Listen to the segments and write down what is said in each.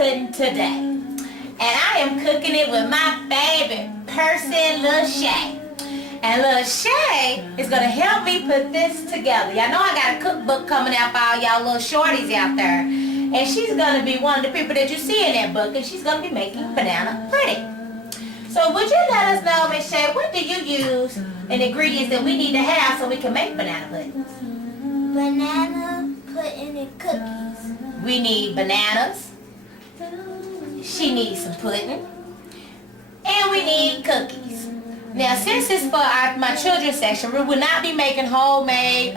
pudding today. And I am cooking it with my favorite person, Lil Shay. And Lil Shay is going to help me put this together. Y'all know I got a cookbook coming out for all y'all little shorties out there. And she's going to be one of the people that you see in that book. And she's going to be making banana pudding. So would you let us know, Miss Shay, what do you use and ingredients that we need to have so we can make banana puddings? Banana pudding and cookies. We need bananas. She needs some pudding. And we need cookies. Now, since it's for my children's section, we will not be making homemade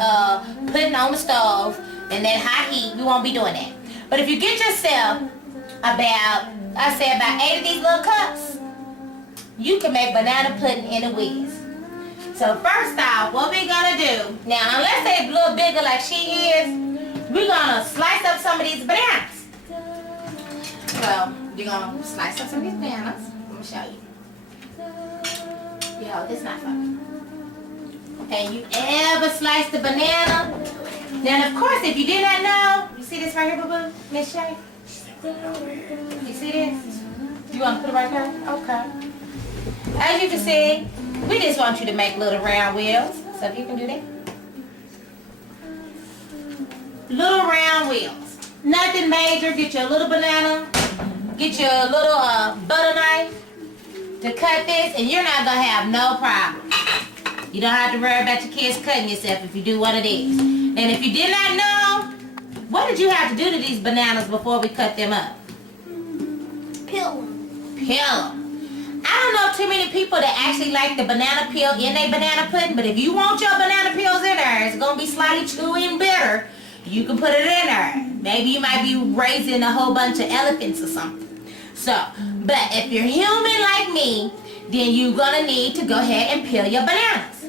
pudding on the stove and that hot heat. We won't be doing that. But if you get yourself about 8 of these little cups, you can make banana pudding in a whiz. So first off, what we're gonna do, now unless they're a little bigger like she is, we're gonna slice up some of these bananas. So, you're gonna slice up some of these bananas. Let me show you. Yo, this not fun. And you ever slice the banana? Now, of course, if you did not know, you see this right here, boo-boo, Miss Shay? You see this? You want to put it right there? Okay. As you can see, we just want you to make little round wheels. So if you can do that. Little round wheels. Nothing major. Get your little banana. Get your little butter knife to cut this, and you're not going to have no problem. You don't have to worry about your kids cutting yourself if you do one of these. And if you did not know, what did you have to do to these bananas before we cut them up? Peel them. Peel them. I don't know too many people that actually like the banana peel in their banana pudding, but if you want your banana peels in there, it's going to be slightly chewy and bitter, you can put it in there. Maybe you might be raising a whole bunch of elephants or something. So, but if you're human like me, then you're going to need to go ahead and peel your bananas.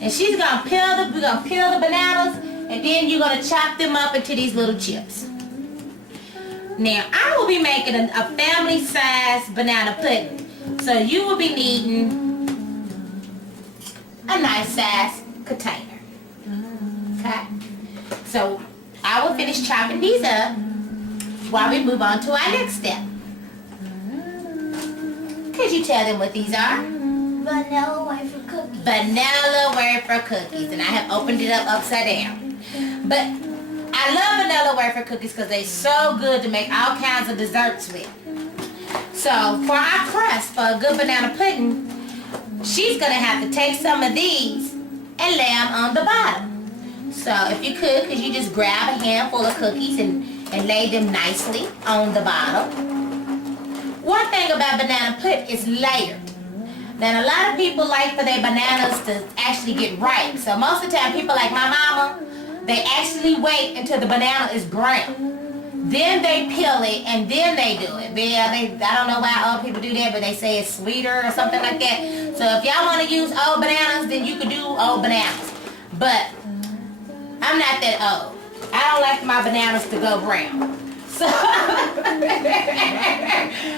And she's going to peel the bananas, and then you're going to chop them up into these little chips. Now, I will be making a family-sized banana pudding. So you will be needing a nice size container. Okay? So I will finish chopping these up while we move on to our next step. Could you tell them what these are? Vanilla wafer cookies. Vanilla wafer cookies. And I have opened it up upside down. But I love vanilla wafer cookies because they're so good to make all kinds of desserts with. So for our crust, for a good banana pudding, she's going to have to take some of these and lay them on the bottom. So if you could you just grab a handful of cookies and lay them nicely on the bottom. One thing about banana pudding is layered. Now a lot of people like for their bananas to actually get ripe. So most of the time people like my mama, they actually wait until the banana is brown. Then they peel it, and then they do it. I don't know why old people do that, but they say it's sweeter or something like that. So if y'all want to use old bananas, then you can do old bananas. But I'm not that old. I don't like my bananas to go brown. So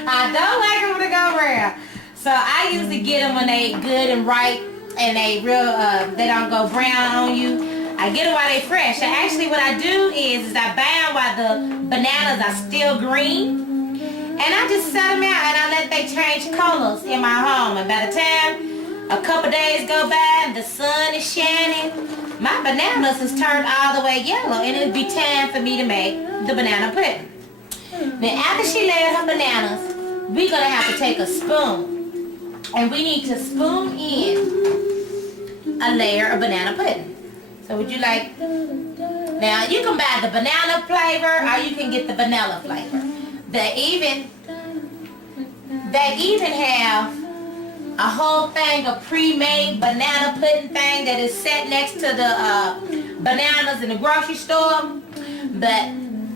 I don't like them to go brown. So I usually get them when they good and ripe, and they don't go brown on you. I get them while they're fresh. So actually what I do is I buy them while the bananas are still green. And I just set them out and I let they change colors in my home. And by the time a couple days go by and the sun is shining, my bananas has turned all the way yellow, and it'll be time for me to make the banana pudding. Now after she laid her bananas, we're going to have to take a spoon. And we need to spoon in a layer of banana pudding. So would you like, now you can buy the banana flavor or you can get the vanilla flavor. They even have a whole thing of pre-made banana pudding thing that is set next to the bananas in the grocery store. But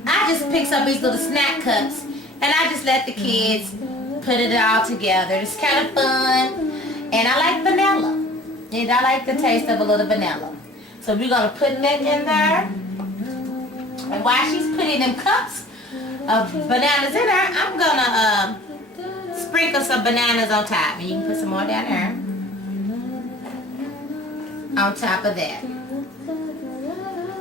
I just pick up these little snack cups and I just let the kids put it all together. It's kind of fun. And I like vanilla. And I like the taste of a little vanilla. So we're going to put that in there. And while she's putting them cups of bananas in there, I'm going to sprinkle some bananas on top. And you can put some more down there. On top of that.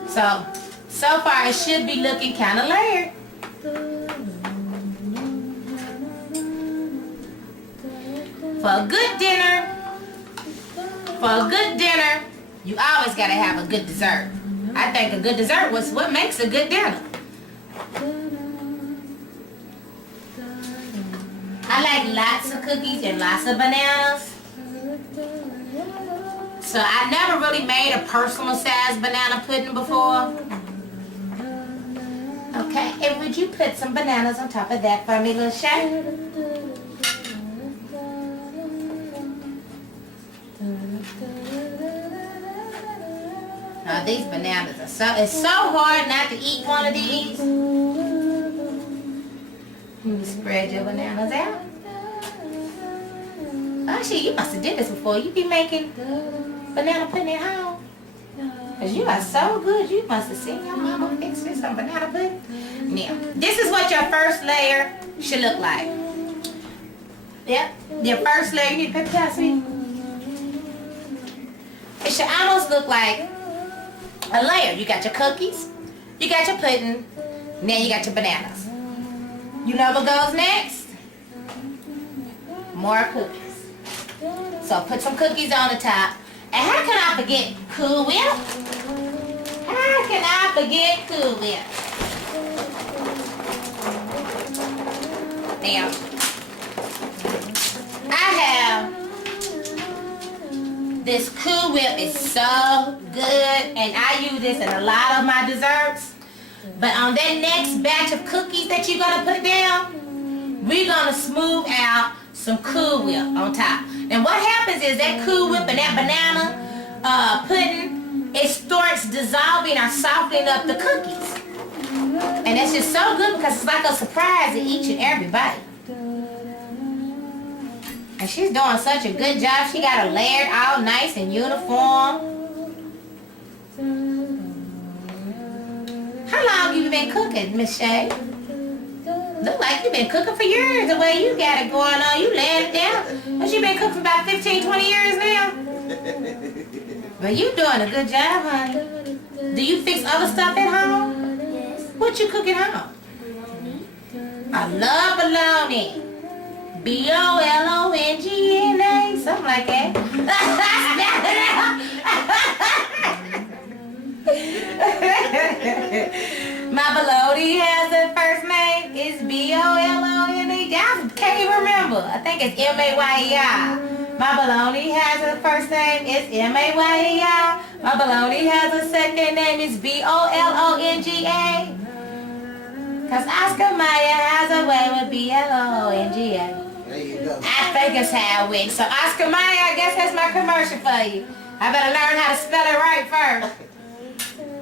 So far it should be looking kind of layered. For a good dinner, you always gotta have a good dessert. I think a good dessert was what makes a good dinner. I like lots of cookies and lots of bananas. So I never really made a personal size banana pudding before. Okay, and would you put some bananas on top of that for me, little Shay? Now these bananas are it's so hard not to eat one of these. You spread your bananas out. Oh shit, you must have did this before. You be making banana pudding at home. Cause you are so good. You must have seen your mama fix me some banana pudding. Now, this is what your first layer should look like. Yep, your first layer, you need to pass me. It should almost look like a layer. You got your cookies, you got your pudding, and then you got your bananas. You know what goes next? More cookies. So put some cookies on the top. And how can I forget Cool Whip? How can I forget Cool Whip? Now, I have this Cool Whip. Is so good, and I use this in a lot of my desserts. But on that next batch of cookies that you're gonna put down, we're gonna smooth out some Cool Whip on top. And what happens is that Cool Whip and that banana pudding, it starts dissolving or softening up the cookies. And it's just so good because it's like a surprise to each and every bite. And she's doing such a good job. She got it layered all nice and uniform. How long have you been cooking, Miss Shay? Look like you've been cooking for years the way you got it going on. You laying it down. But you been cooking for about 15, 20 years now. But you doing a good job, honey. Do you fix other stuff at home? Yes. What you cook at home? Bologna. I love bologna. B-O-L-O-N-G-N-A. Something like that. My bologna has a first name. It's B-O-L-O-N-E. I can't even remember. I think it's M-A-Y-E-I. My bologna has a first name. It's M-A-Y-E-I. My bologna has a second name. It's B-O-L-O-N-G-A. Cause Oscar Mayer has a way with B-L-O-N-G-A. There you go. I think it's how it went. So Oscar Mayer, I guess that's my commercial for you. I better learn how to spell it right first.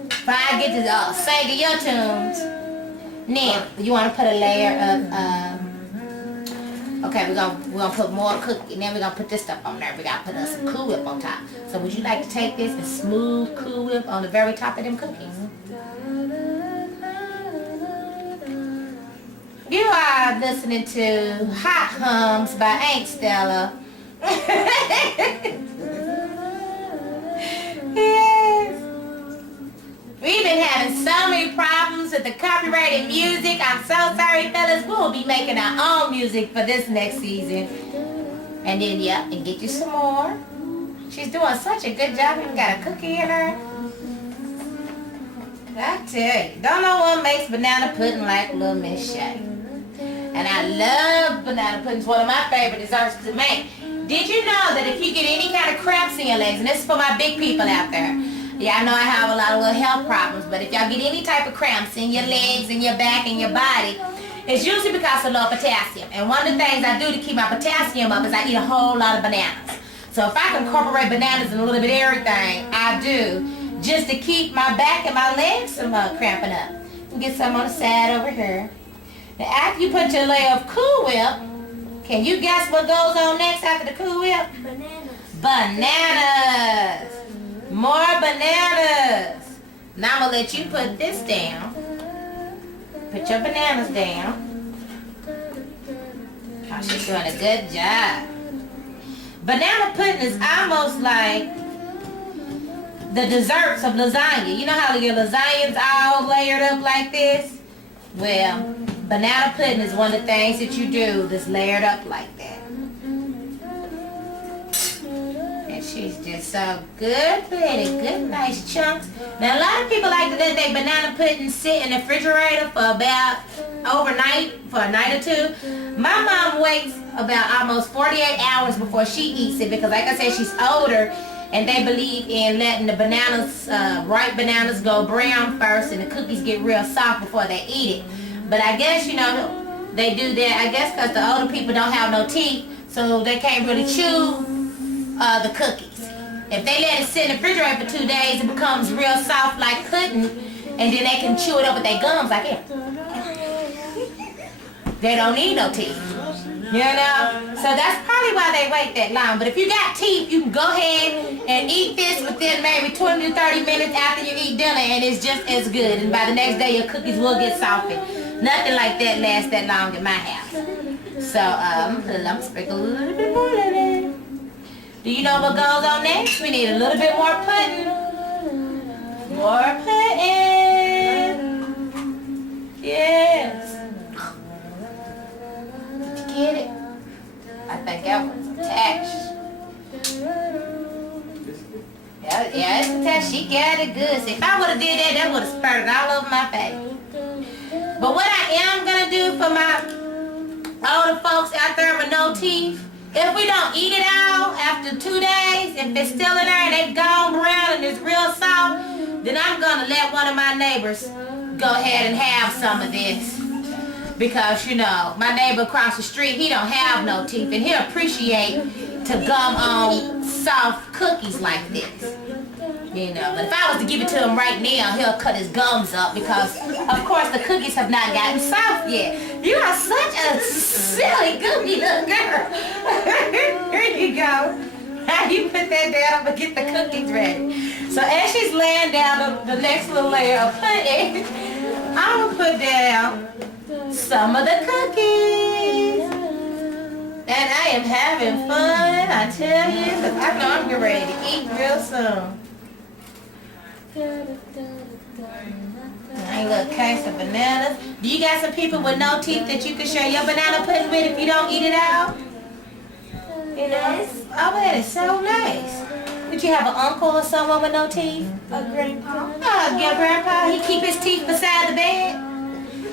Before I get to singing your tunes. Now, you want to put a layer of, okay, we're gonna put more cookie, and then we're gonna put this stuff on there. We gotta put some Cool Whip on top. So would you like to take this and smooth Cool Whip on the very top of them cookies? You are listening to Hot Hums by Aunt Stella. Yes. We've been having so many problems with the copyrighted music. I'm so sorry, fellas. We'll be making our own music for this next season. And then, yeah, and get you some more. She's doing such a good job. Even got a cookie in her. I tell you, don't know what makes banana pudding like little Miss Shay. And I love banana pudding. It's one of my favorite desserts to make. Did you know that if you get any kind of cramps in your legs, and this is for my big people out there. Yeah, I know I have a lot of little health problems, but if y'all get any type of cramps in your legs, in your back, in your body, it's usually because of low potassium. And one of the things I do to keep my potassium up is I eat a whole lot of bananas. So if I can incorporate bananas in a little bit of everything, I do, just to keep my back and my legs from cramping up. Get some on the side over here. Now after you put your layer of Cool Whip, can you guess what goes on next after the Cool Whip? Bananas. Bananas. More bananas. Now I'm going to let you put this down. Put your bananas down. Oh, she's doing a good job. Banana pudding is almost like the desserts of lasagna. You know how your lasagna's all layered up like this? Well, banana pudding is one of the things that you do that's layered up like that. so good pudding, good nice chunks. Now a lot of people like to let their banana pudding sit in the refrigerator for about overnight, for a night or two. My mom waits about almost 48 hours before she eats it because like I said, she's older and they believe in letting the bananas, ripe bananas go brown first and the cookies get real soft before they eat it. But I guess, you know, they do that, I guess because the older people don't have no teeth, so they can't really chew the cookies. If they let it sit in the refrigerator for 2 days, it becomes real soft like pudding, and then they can chew it up with their gums like it. They don't need no teeth, you know? So that's probably why they wait that long. But if you got teeth, you can go ahead and eat this within maybe 20 to 30 minutes after you eat dinner, and it's just as good. And by the next day, your cookies will get softened. Nothing like that lasts that long in my house. So I'm gonna sprinkle a little bit more of it. Do you know what goes on next? We need a little bit more pudding. More pudding. Yes. Did you get it? I think that one's attached. Yeah, it's attached. She got it good. See, if I would have did that, that would have spurted all over my face. But what I am going to do for my older folks out there with no teeth, if we don't eat it all after 2 days, if it's still in there and they've gone brown and it's real soft, then I'm going to let one of my neighbors go ahead and have some of this. Because, you know, my neighbor across the street, he don't have no teeth and he'll appreciate to gum on soft cookies like this. You know, but if I was to give it to him right now, he'll cut his gums up because, of course, the cookies have not gotten soft yet. You are such a silly, goofy little girl. Here you go. Now you put that down and get the cookies ready. So as she's laying down the next little layer of pudding, I'm going to put down some of the cookies. And I am having fun, I tell you, because I know I'm getting ready to eat real soon. Ain't little case of bananas. Do you got some people with no teeth that you can share your banana pudding with if you don't eat it out? You know? Oh, that is so nice. Would you have an uncle or someone with no teeth? A grandpa. Oh, your grandpa, he keep his teeth beside the bed?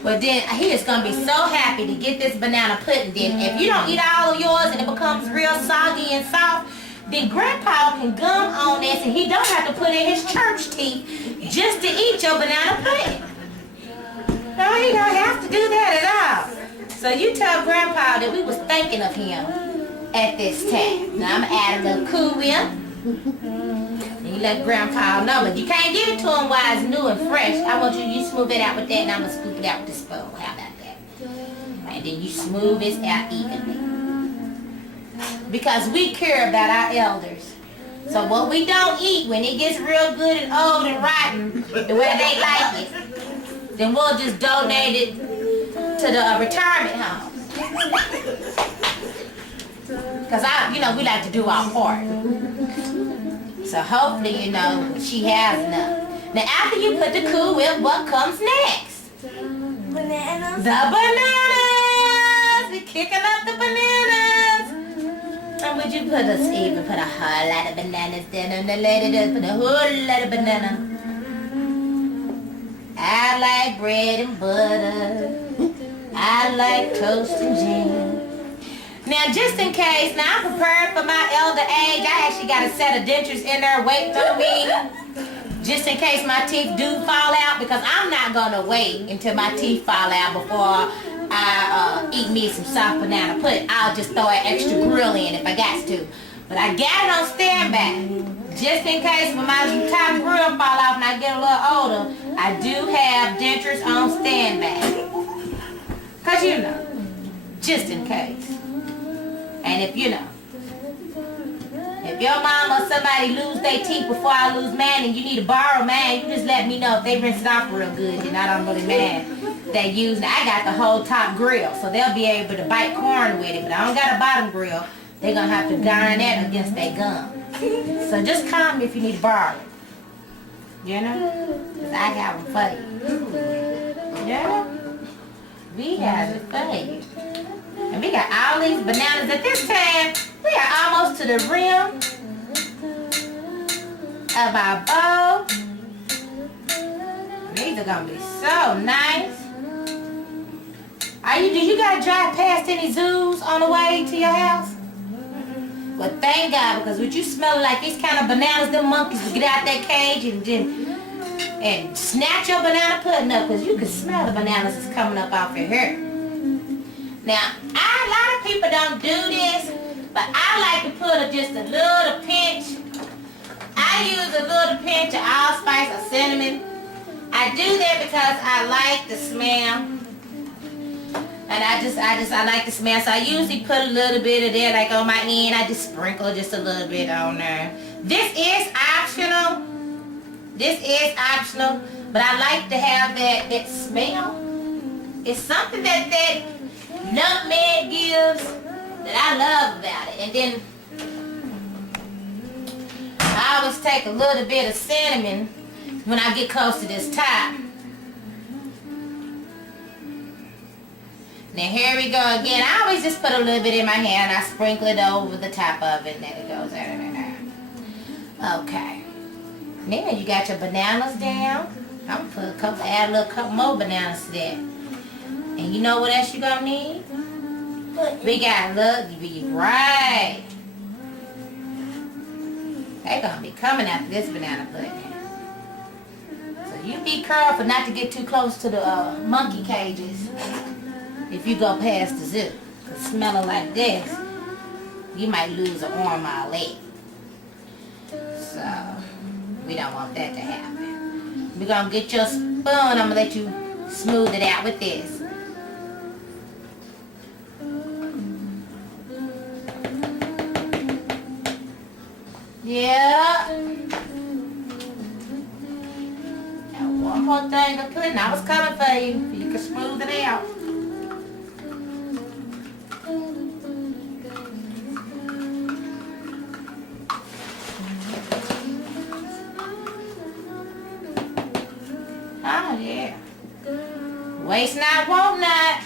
Well then, he is going to be so happy to get this banana pudding. Then if you don't eat all of yours and it becomes real soggy and soft, then Grandpa can gum on this and he don't have to put in his church teeth just to eat your banana pudding. No, he don't have to do that at all. So you tell Grandpa that we was thinking of him at this time. Now I'm going to add a little Cool Whip. You let Grandpa know, but you can't give it to him while it's new and fresh. I want you smooth it out with that, and I'm going to scoop it out with this spoon. How about that? And then you smooth this out evenly. Because we care about our elders. So what we don't eat, when it gets real good and old and rotten, the way they like it, then we'll just donate it to the retirement home. Because we like to do our part. So hopefully, she has enough. Now after you put the Cool Whip, what comes next? Bananas. The bananas! We're kicking up the bananas. And would you even put a whole lot of bananas down on the lady does put a whole lot of banana. I like bread and butter. I like toast and jam. Now, just in case, now I'm prepared for my elder age. I actually got a set of dentures in there waiting on me. Just in case my teeth do fall out, because I'm not going to wait until my teeth fall out before I eat me some soft banana pudding. I'll just throw an extra grill in if I got to. But I got it on standby. Just in case when my top grill fall off and I get a little older, I do have dentures on standby. Because, just in case. And if your mom or somebody lose their teeth before I lose mine and you need to borrow mine, you just let me know. If they rinse it off real good, then I don't really mind. They use, now I got the whole top grill, so they'll be able to bite corn with it, but I don't got a bottom grill. They're going to have to garn that against their gum. So just call me if you need to borrow it. Because I got them for you. We have it for you. And we got all these bananas. At this time, we are almost to the rim of our bowl. These are gonna be so nice. Do you gotta drive past any zoos on the way to your house? Well, thank God, because what you smell like these kind of bananas, them monkeys will get out that cage and snatch your banana pudding up, because you can smell the bananas that's coming up off your hair. Now, a lot of people don't do this, but I like to put just a little pinch. I use a little pinch of allspice or cinnamon. I do that because I like the smell. And I like the smell. So I usually put a little bit of that like on my end. I just sprinkle just a little bit on there. This is optional. But I like to have that smell. It's something that nutmeg gives that I love about it. And then I always take a little bit of cinnamon when I get close to this top. Now here we go again. I always just put a little bit in my hand. I sprinkle it over the top of it, and then it goes there. Okay. Now you got your bananas down. I'm gonna add a couple more bananas to that. And you know what else you gonna need? We got right. They gonna be coming after this banana pudding. So you be careful not to get too close to the monkey cages if you go past the zoo. Cause smelling like this, you might lose an arm or a leg. So we don't want that to happen. We're gonna get your spoon. I'm gonna let you smooth it out with this. Yeah. And one more thing of pudding. I was coming for you. You can smooth it out. Oh yeah. Waste not, want not.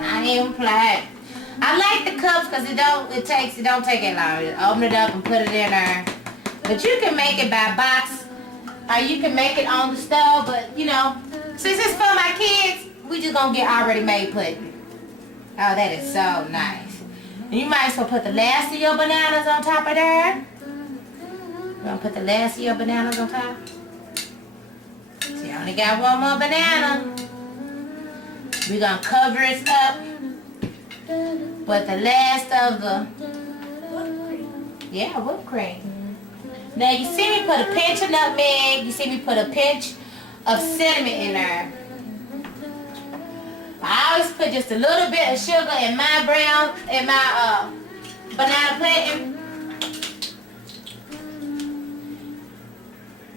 I ain't even play. I like the cups because it don't take it long. You open it up and put it in there. But you can make it by box, or you can make it on the stove. But you know, since it's for my kids, we just gonna get already made pudding. Oh, that is so nice. And you might as well put the last of your bananas on top of there. You gonna put the last of your bananas on top? So you only got one more banana. We're gonna cover it up with the last of the whipped cream. Now you see me put a pinch of nutmeg. You see me put a pinch of cinnamon in there. I always put just a little bit of sugar in my banana pudding.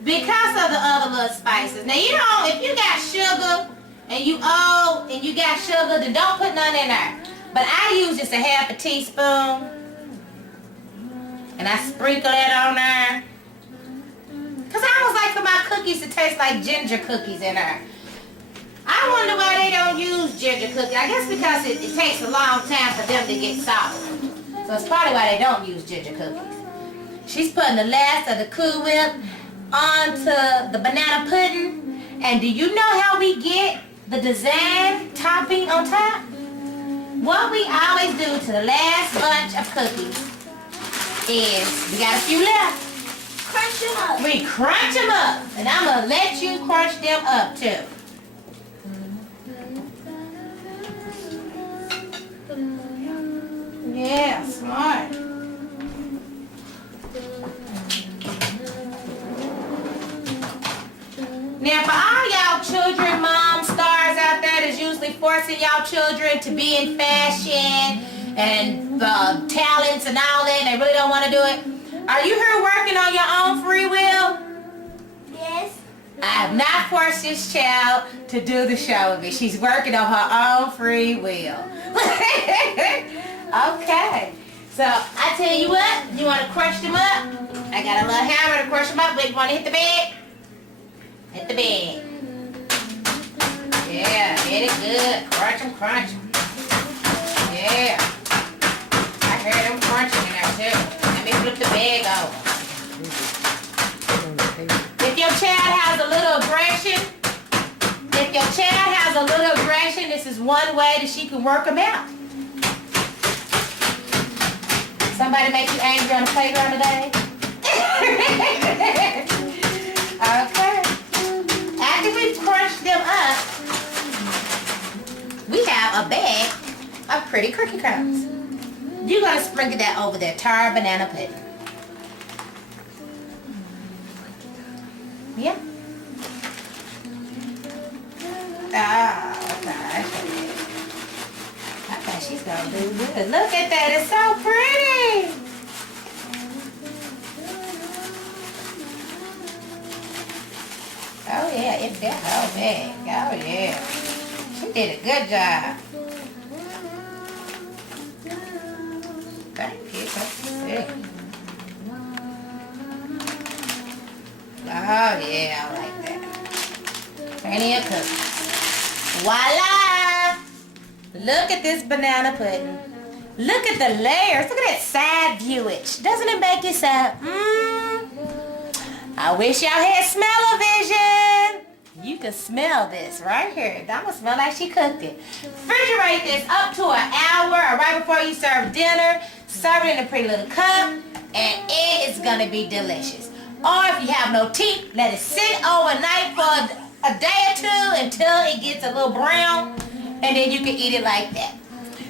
Because of the other little spices. Now you know, if you got sugar and you got sugar, then don't put none in there. But I use just a half a teaspoon. And I sprinkle that on there. Because I always like for my cookies to taste like ginger cookies in there. I wonder why they don't use ginger cookies. I guess because it takes a long time for them to get soft. So it's probably why they don't use ginger cookies. She's putting the last of the Cool Whip onto the banana pudding. And do you know how we get the design topping on top? What we always do to the last bunch of cookies is, we got a few left. Crunch them up. We crunch them up. And I'm going to let you crunch them up too. Yeah, smart. Now, for all y'all children, mom stars out there that's usually forcing y'all children to be in fashion and talents and all that, and they really don't want to do it, are you here working on your own free will? Yes. I have not forced this child to do the show with me. She's working on her own free will. Okay. So, I tell you what, you want to crunch them up? I got a little hammer to crunch them up, but you want to hit the bed? Hit the bed. Yeah, hit it good. Crunch them, crunch them. Yeah. I heard them crunching in there too. Let me flip the bag over. If your child has a little aggression, this is one way that she can work them out. Somebody make you angry on the playground today? Okay. After we've crunched them up, we have a bag of pretty cookie crumbs. You're going to sprinkle that over their entire banana pudding. Yeah. Oh, gosh. I thought she's going to do good. Look at that. It's so pretty. Oh, yeah. It's that whole bag. Oh, yeah. She did a good job. Thank you. Oh, yeah. I like that. Plenty of cookies. Voila! Look at this banana pudding. Look at the layers. Look at that side viewage. Doesn't it make you say, I wish y'all had smell-o-vision. You can smell this right here. That will smell like she cooked it. Refrigerate this up to an hour or right before you serve dinner. Serve it in a pretty little cup, and it is going to be delicious. Or if you have no teeth, let it sit overnight for a day or two until it gets a little brown, and then you can eat it like that.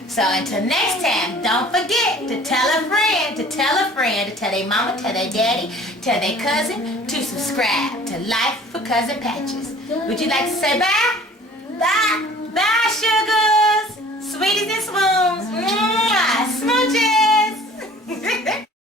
So until next time, don't forget to tell a friend, to tell their mama, tell their daddy, tell their cousin to subscribe to Life for Cousin Patches. Would you like to say bye?